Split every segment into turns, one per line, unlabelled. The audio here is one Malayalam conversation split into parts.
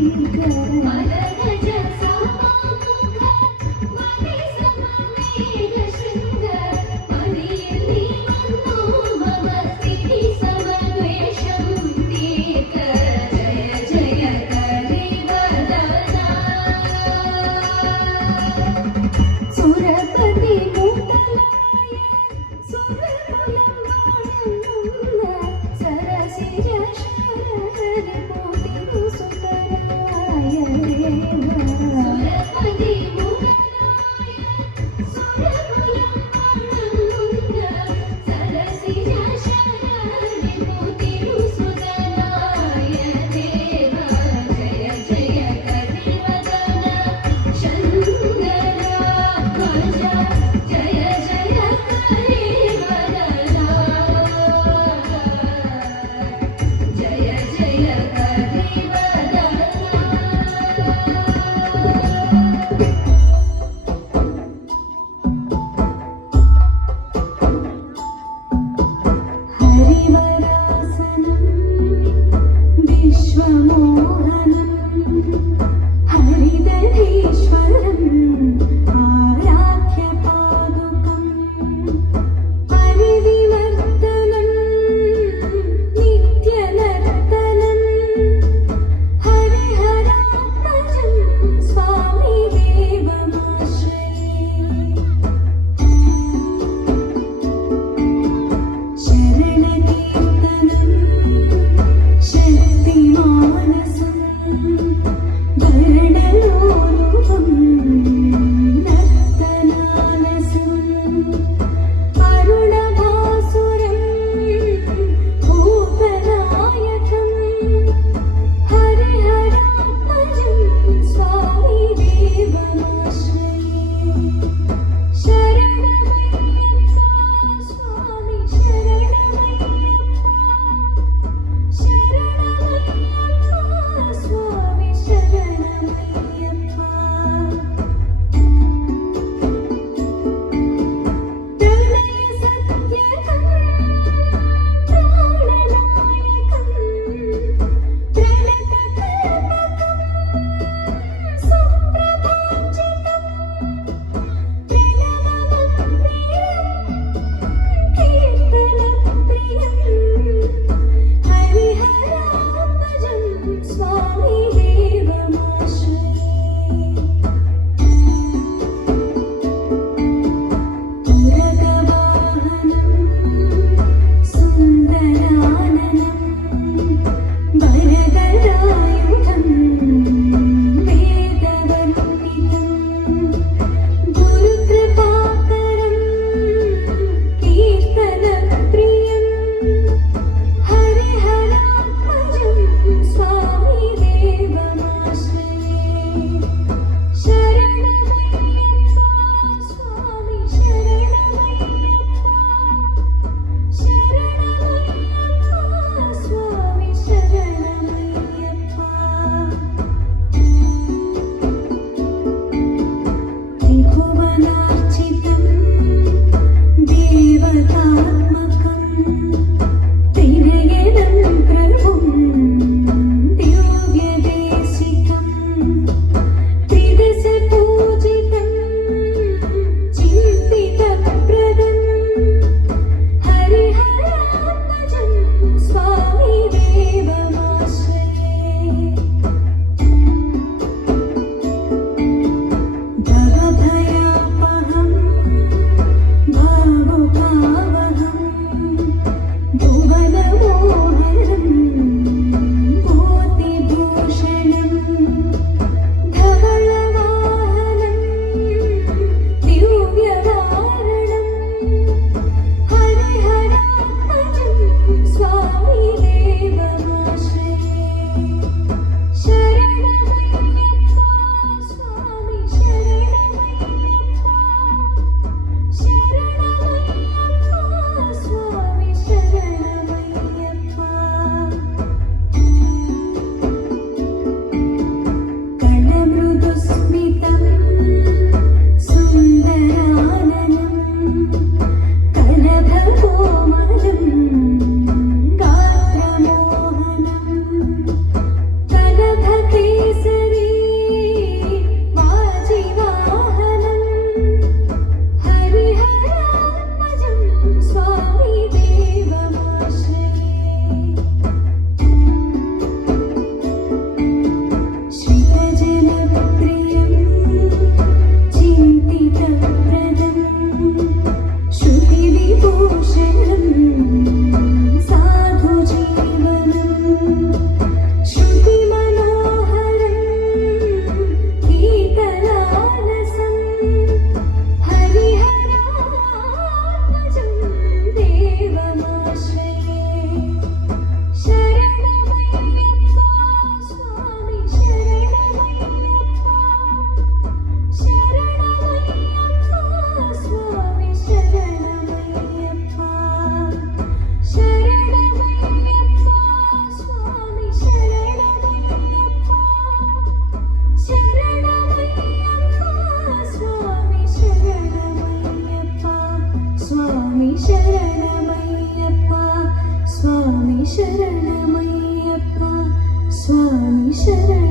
Thank you. ശരണമയ്യപ്പ സ്വാമി ശരണ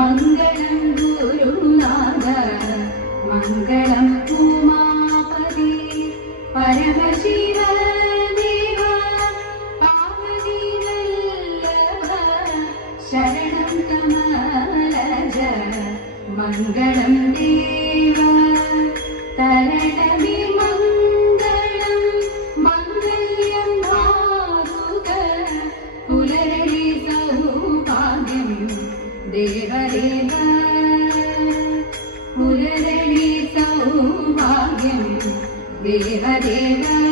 മംഗളം ഗുരുനാഥ മംഗളം ദേവദേവ